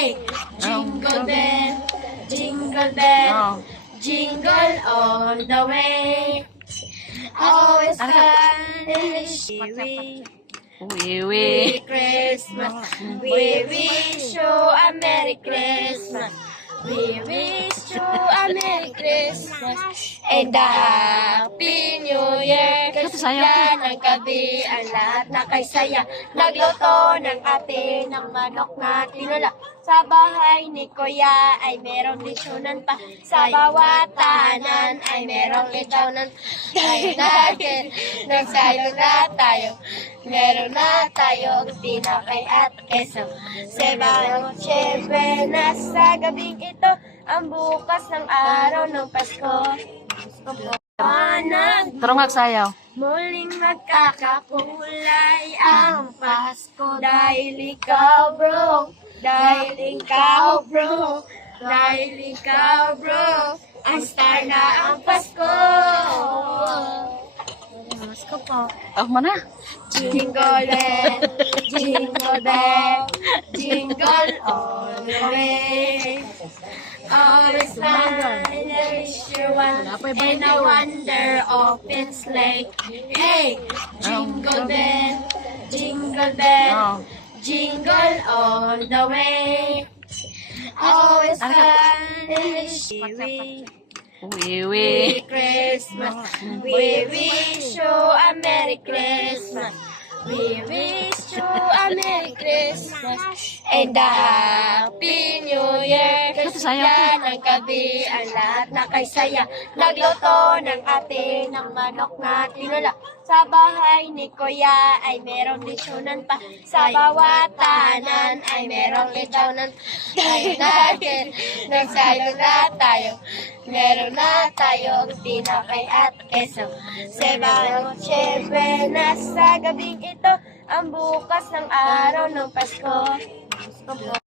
Hey, jingle bell, jingle bell, jingle all the way. Always fun. Merry Christmas. We wish you a Merry Christmas. We wish you a Merry Christmas and a Happy New Year. Kaya ng gabi ang lahat na kay saya. Nagluto ng ate ng manok na tinula. Sa bahay ni Kuya ay merong lechonan pa. Sa bawat tahanan ay merong lechonan. Tayo natin, nagsayo na tayo. Meron na tayong tinapay at keso. Sebang syempre na sa gabing ito ang bukas ng araw ng Pasko. Terus magsayaw. Muling magkakakulay ang Pasko. Dahil ikaw bro, dahil ikaw bro, dahil ikaw bro, ang star na ang Pasko. Pasko po. Mana? Jingle bell, jingle bell, jingle all the way. Always fun, wish you one, and a wonder open sleigh. Hey, jingle bell, jingle all the way. Always fun, wish you Merry Christmas. We wish you a Merry Christmas. We wish you a Merry Christmas and a Happy New Year. Kaya ng gabi ang lahat na kay saya. Nagluto ng ate ng manok na tinula. Sa bahay ni Kuya ay merong lechonan pa. Sa bawat tahanan ay merong lechonan. Tayo natin, nagsayo na tayo. Meron na tayong tinapay at keso. Sebang syempre na sa gabing ito ang bukas ng araw ng Pasko.